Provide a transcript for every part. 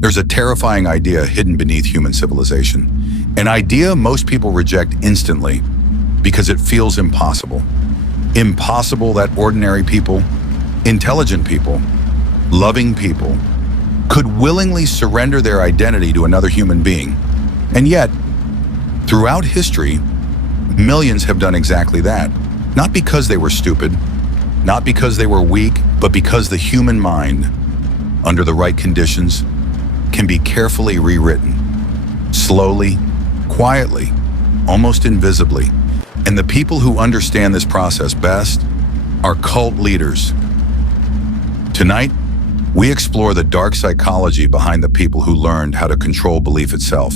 There's a terrifying idea hidden beneath human civilization. An idea most people reject instantly because it feels impossible. Impossible that ordinary people, intelligent people, loving people, could willingly surrender their identity to another human being. And yet, throughout history, millions have done exactly that. Not because they were stupid, not because they were weak, but because the human mind, under the right conditions, can be carefully rewritten. Slowly, quietly, almost invisibly. And the people who understand this process best are cult leaders. Tonight, we explore the dark psychology behind the people who learned how to control belief itself.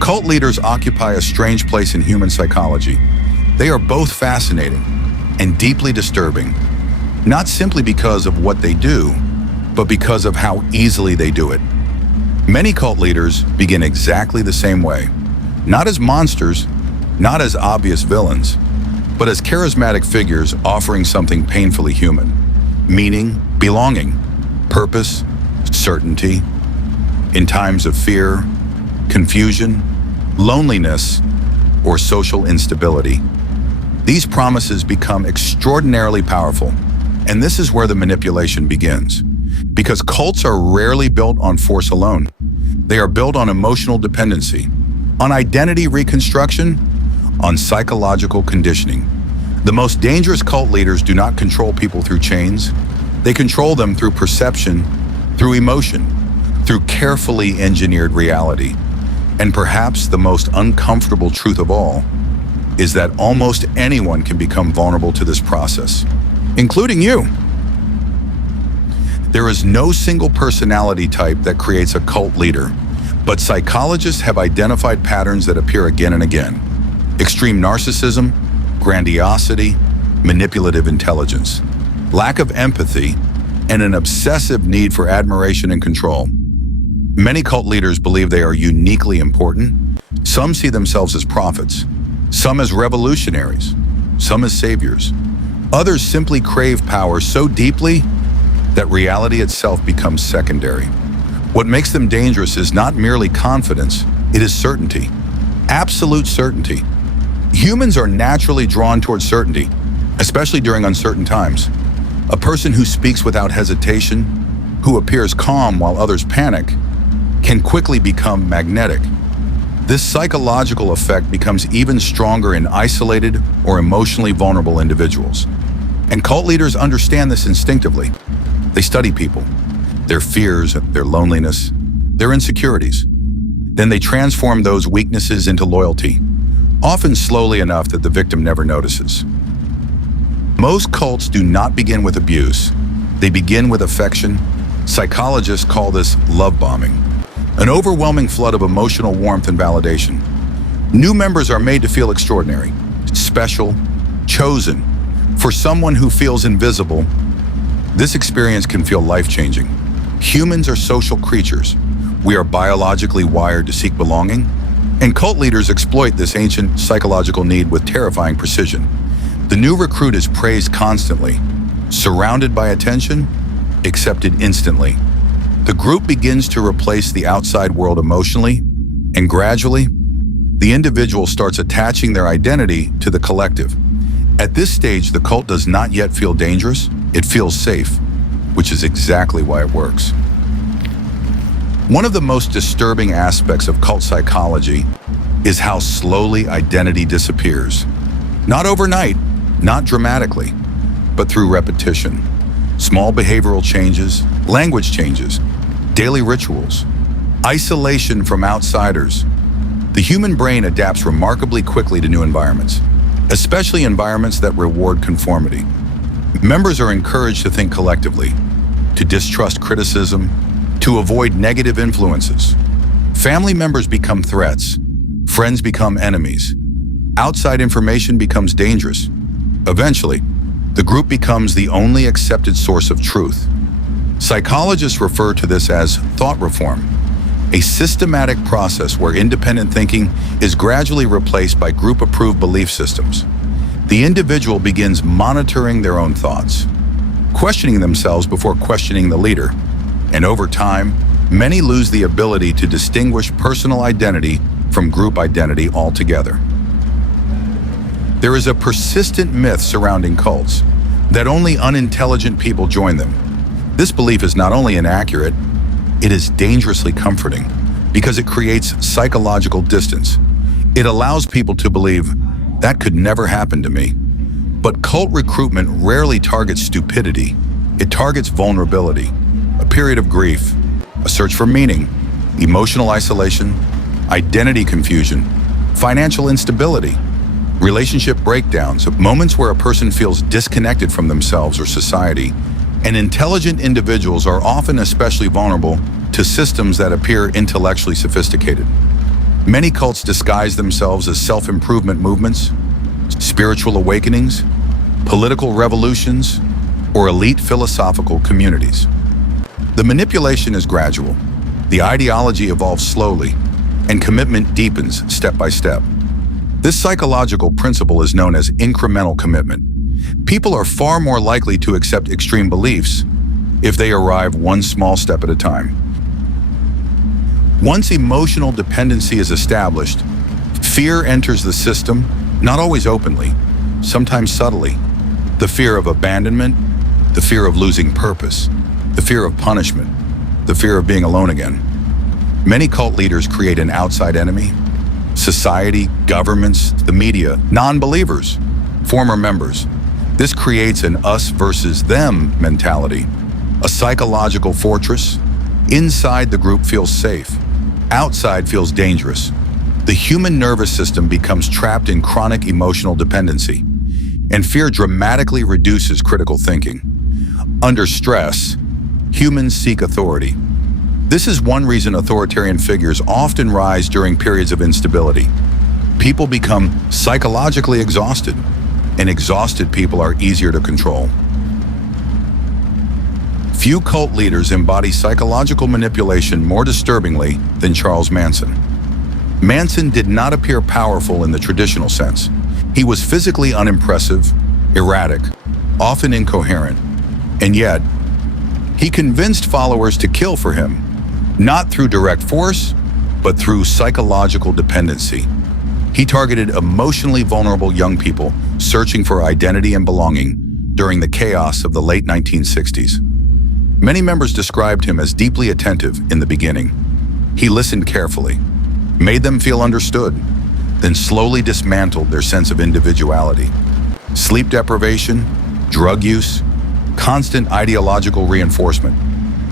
Cult leaders occupy a strange place in human psychology. They are both fascinating and deeply disturbing, not simply because of what they do, but because of how easily they do it. Many cult leaders begin exactly the same way, not as monsters, not as obvious villains, but as charismatic figures offering something painfully human: meaning, belonging, purpose, certainty. In times of fear, confusion, loneliness, or social instability, these promises become extraordinarily powerful. And this is where the manipulation begins. Because cults are rarely built on force alone. They are built on emotional dependency, on identity reconstruction, on psychological conditioning. The most dangerous cult leaders do not control people through chains. They control them through perception, through emotion, through carefully engineered reality. And perhaps the most uncomfortable truth of all is that almost anyone can become vulnerable to this process, including you. There is no single personality type that creates a cult leader, but psychologists have identified patterns that appear again and again: extreme narcissism, grandiosity, manipulative intelligence, lack of empathy, and an obsessive need for admiration and control. Many cult leaders believe they are uniquely important. Some see themselves as prophets, some as revolutionaries, some as saviors. Others simply crave power so deeply that reality itself becomes secondary. What makes them dangerous is not merely confidence, it is certainty. Absolute certainty. Humans are naturally drawn towards certainty, especially during uncertain times. A person who speaks without hesitation, who appears calm while others panic, can quickly become magnetic. This psychological effect becomes even stronger in isolated or emotionally vulnerable individuals. And cult leaders understand this instinctively. They study people, their fears, their loneliness, their insecurities. Then they transform those weaknesses into loyalty, often slowly enough that the victim never notices. Most cults do not begin with abuse. They begin with affection. Psychologists call this love bombing, an overwhelming flood of emotional warmth and validation. New members are made to feel extraordinary, special, chosen. For someone who feels invisible, this experience can feel life-changing. Humans are social creatures. We are biologically wired to seek belonging, and cult leaders exploit this ancient psychological need with terrifying precision. The new recruit is praised constantly, surrounded by attention, accepted instantly. The group begins to replace the outside world emotionally, and gradually, the individual starts attaching their identity to the collective. At this stage, the cult does not yet feel dangerous, it feels safe, which is exactly why it works. One of the most disturbing aspects of cult psychology is how slowly identity disappears. Not overnight, not dramatically, but through repetition. Small behavioral changes, language changes, daily rituals, isolation from outsiders. The human brain adapts remarkably quickly to new environments, especially environments that reward conformity. Members are encouraged to think collectively, to distrust criticism, to avoid negative influences. Family members become threats, friends become enemies. Outside information becomes dangerous. Eventually, the group becomes the only accepted source of truth. Psychologists refer to this as thought reform, a systematic process where independent thinking is gradually replaced by group-approved belief systems. The individual begins monitoring their own thoughts, questioning themselves before questioning the leader. And over time, many lose the ability to distinguish personal identity from group identity altogether. There is a persistent myth surrounding cults that only unintelligent people join them. This belief is not only inaccurate, it is dangerously comforting because it creates psychological distance. It allows people to believe, that could never happen to me. But cult recruitment rarely targets stupidity. It targets vulnerability, a period of grief, a search for meaning, emotional isolation, identity confusion, financial instability, relationship breakdowns, moments where a person feels disconnected from themselves or society. And intelligent individuals are often especially vulnerable to systems that appear intellectually sophisticated. Many cults disguise themselves as self-improvement movements, spiritual awakenings, political revolutions, or elite philosophical communities. The manipulation is gradual. The ideology evolves slowly, and commitment deepens step by step. This psychological principle is known as incremental commitment. People are far more likely to accept extreme beliefs if they arrive one small step at a time. Once emotional dependency is established, fear enters the system, not always openly, sometimes subtly. The fear of abandonment, the fear of losing purpose, the fear of punishment, the fear of being alone again. Many cult leaders create an outside enemy: society, governments, the media, non-believers, former members. This creates an us versus them mentality, a psychological fortress. Inside, the group feels safe. Outside feels dangerous. The human nervous system becomes trapped in chronic emotional dependency, and fear dramatically reduces critical thinking. Under stress, humans seek authority. This is one reason authoritarian figures often rise during periods of instability. People become psychologically exhausted, and exhausted people are easier to control. Few cult leaders embody psychological manipulation more disturbingly than Charles Manson. Manson did not appear powerful in the traditional sense. He was physically unimpressive, erratic, often incoherent, and yet, he convinced followers to kill for him, not through direct force, but through psychological dependency. He targeted emotionally vulnerable young people searching for identity and belonging during the chaos of the late 1960s. Many members described him as deeply attentive in the beginning. He listened carefully, made them feel understood, then slowly dismantled their sense of individuality. Sleep deprivation, drug use, constant ideological reinforcement,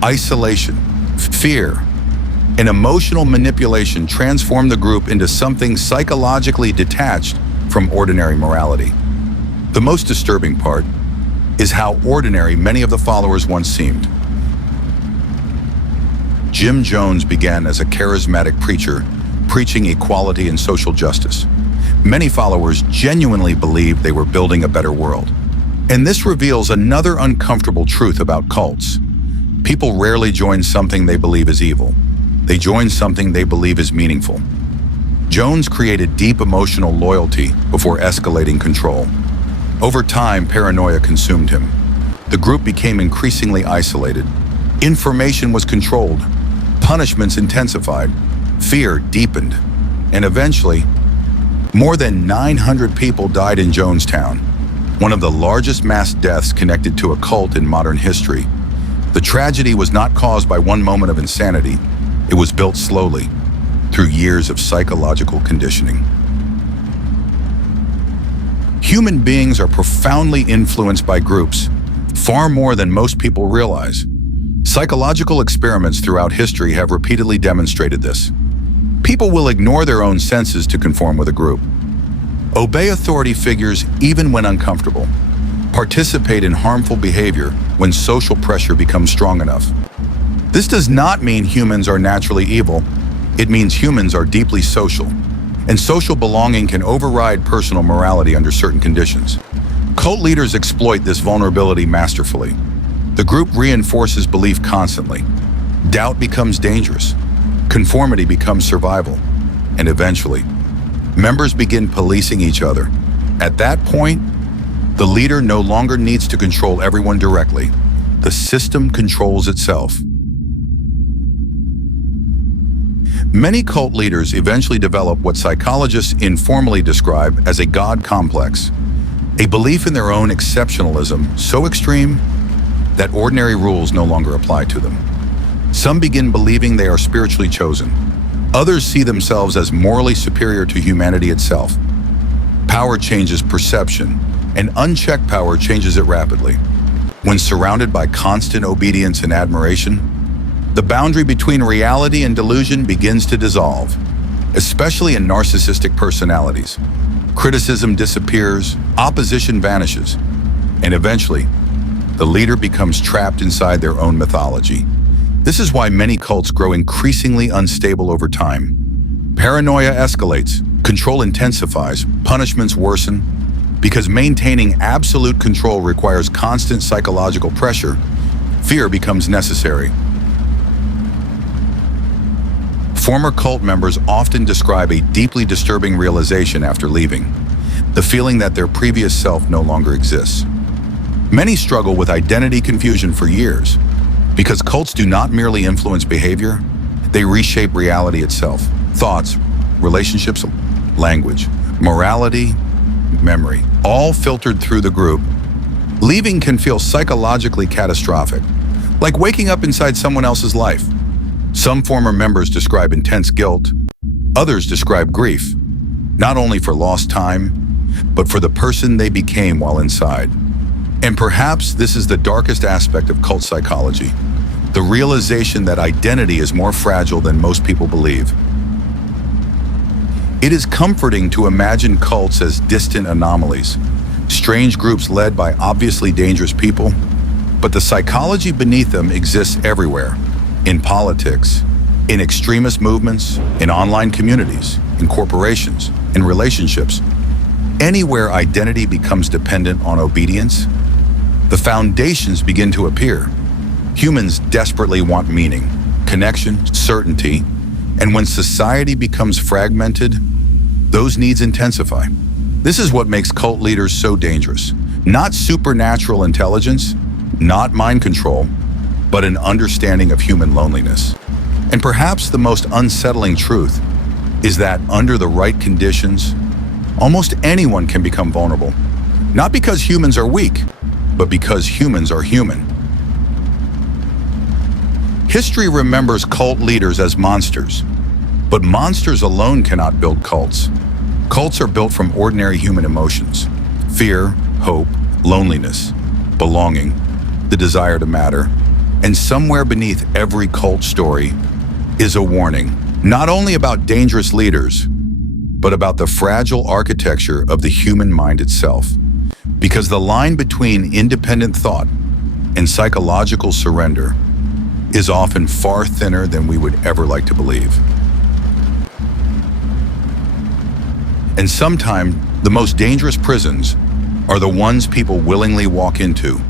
isolation, fear, and emotional manipulation transformed the group into something psychologically detached from ordinary morality. The most disturbing part is how ordinary many of the followers once seemed. Jim Jones began as a charismatic preacher, preaching equality and social justice. Many followers genuinely believed they were building a better world. And this reveals another uncomfortable truth about cults. People rarely join something they believe is evil. They join something they believe is meaningful. Jones created deep emotional loyalty before escalating control. Over time, paranoia consumed him. The group became increasingly isolated. Information was controlled. Punishments intensified. Fear deepened. And eventually, more than 900 people died in Jonestown, one of the largest mass deaths connected to a cult in modern history. The tragedy was not caused by one moment of insanity. It was built slowly, through years of psychological conditioning. Human beings are profoundly influenced by groups, far more than most people realize. Psychological experiments throughout history have repeatedly demonstrated this. People will ignore their own senses to conform with a group. Obey authority figures even when uncomfortable. Participate in harmful behavior when social pressure becomes strong enough. This does not mean humans are naturally evil. It means humans are deeply social, and social belonging can override personal morality under certain conditions. Cult leaders exploit this vulnerability masterfully. The group reinforces belief constantly. Doubt becomes dangerous. Conformity becomes survival. And eventually, members begin policing each other. At that point, The leader no longer needs to control everyone directly. The system controls itself. Many cult leaders eventually develop what psychologists informally describe as a God complex, a belief in their own exceptionalism so extreme that ordinary rules no longer apply to them. Some begin believing they are spiritually chosen. Others see themselves as morally superior to humanity itself. Power changes perception, and unchecked power changes it rapidly. When surrounded by constant obedience and admiration, the boundary between reality and delusion begins to dissolve, especially in narcissistic personalities. Criticism disappears, opposition vanishes, and eventually, the leader becomes trapped inside their own mythology. This is why many cults grow increasingly unstable over time. Paranoia escalates, control intensifies, punishments worsen, because maintaining absolute control requires constant psychological pressure. Fear becomes necessary. Former cult members often describe a deeply disturbing realization after leaving, the feeling that their previous self no longer exists. Many struggle with identity confusion for years, because cults do not merely influence behavior, they reshape reality itself. Thoughts, relationships, language, morality, memory, all filtered through the group. Leaving can feel psychologically catastrophic, like waking up inside someone else's life. Some former members describe intense guilt. Others describe grief, not only for lost time, but for the person they became while inside. And perhaps this is the darkest aspect of cult psychology, the realization that identity is more fragile than most people believe. It is comforting to imagine cults as distant anomalies, strange groups led by obviously dangerous people, but the psychology beneath them exists everywhere, in politics, in extremist movements, in online communities, in corporations, in relationships. Anywhere identity becomes dependent on obedience, the foundations begin to appear. Humans desperately want meaning, connection, certainty, and when society becomes fragmented, those needs intensify. This is what makes cult leaders so dangerous. Not supernatural intelligence, not mind control, but an understanding of human loneliness. And perhaps the most unsettling truth is that under the right conditions, almost anyone can become vulnerable. Not because humans are weak, but because humans are human. History remembers cult leaders as monsters, but monsters alone cannot build cults. Cults are built from ordinary human emotions: fear, hope, loneliness, belonging, the desire to matter. And somewhere beneath every cult story is a warning, not only about dangerous leaders, but about the fragile architecture of the human mind itself. Because the line between independent thought and psychological surrender is often far thinner than we would ever like to believe. And sometimes the most dangerous prisons are the ones people willingly walk into.